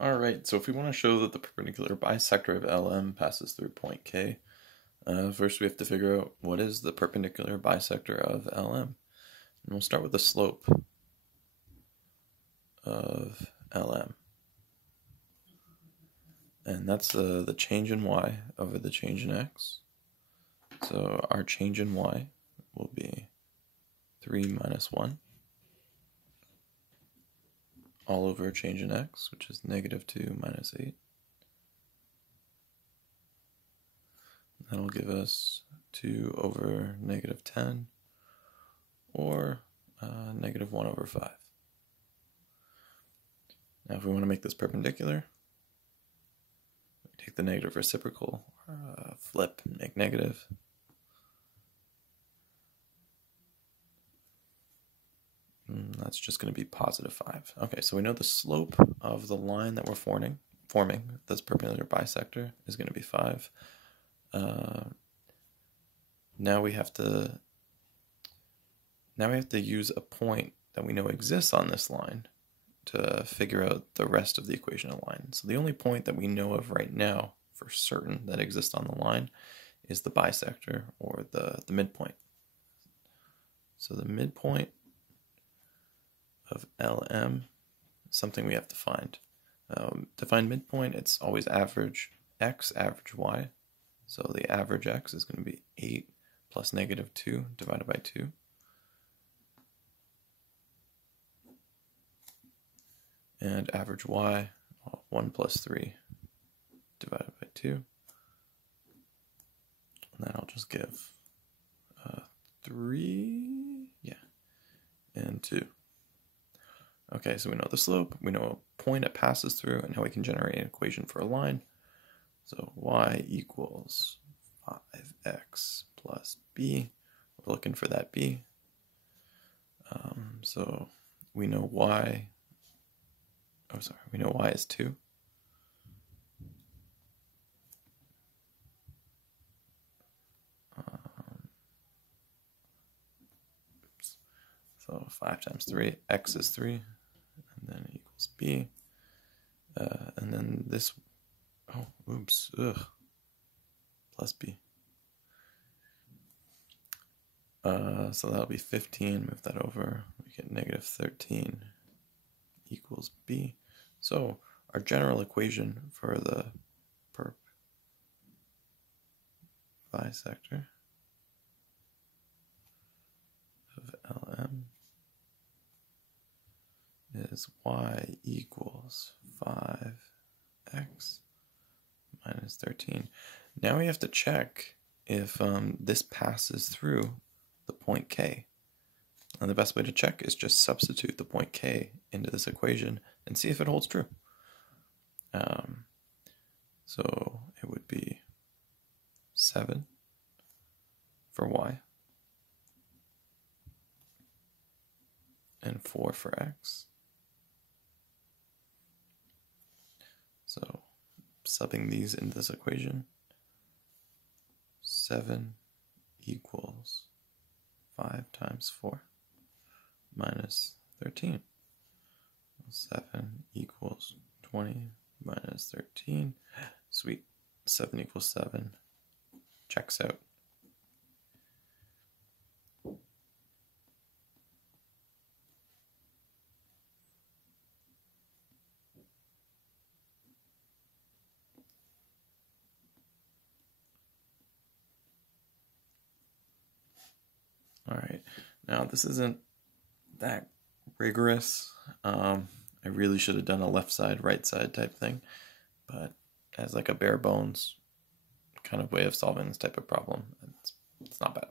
Alright, so if we want to show that the perpendicular bisector of LM passes through point K, first we have to figure out what is the perpendicular bisector of LM. And we'll start with the slope of LM. And that's the change in y over the change in x. So our change in y will be 3 minus 1 all over a change in x, which is negative 2 minus 8. That'll give us 2 over negative 10, or negative 1 over 5. Now if we want to make this perpendicular, we take the negative reciprocal, flip and make negative. That's just going to be positive 5. Okay, so we know the slope of the line that we're forming this perpendicular bisector is going to be 5. Now we have to use a point that we know exists on this line to figure out the rest of the equation of the line. So the only point that we know of right now for certain that exists on the line is the bisector, or the midpoint. So the midpoint of LM is something we have to find. To find midpoint, it's always average x, average y. So the average x is going to be 8 plus negative 2 divided by 2. And average y, 1 plus 3 divided by 2. And then I'll just give 3, and 2. Okay, so we know the slope, we know a point it passes through, and now we can generate an equation for a line. So y equals 5x plus b. We're looking for that b. So we know y is 2. So 5 times 3, x is 3, and then it equals b. And then this, plus b. So that'll be 15, move that over, we get negative 13 equals b. So our general equation for the perp bisector of LM is y equals 5x minus 13. Now we have to check if this passes through the point K. And the best way to check is just substitute the point K into this equation and see if it holds true. So it would be 7 for y and 4 for x. So subbing these into this equation, 7 equals 5 times 4 minus 13. 7 equals 20 minus 13. Sweet. 7 equals 7. Checks out. Alright, now this isn't that rigorous. I really should have done a left side, right side type thing, but as like a bare bones kind of way of solving this type of problem, it's not bad.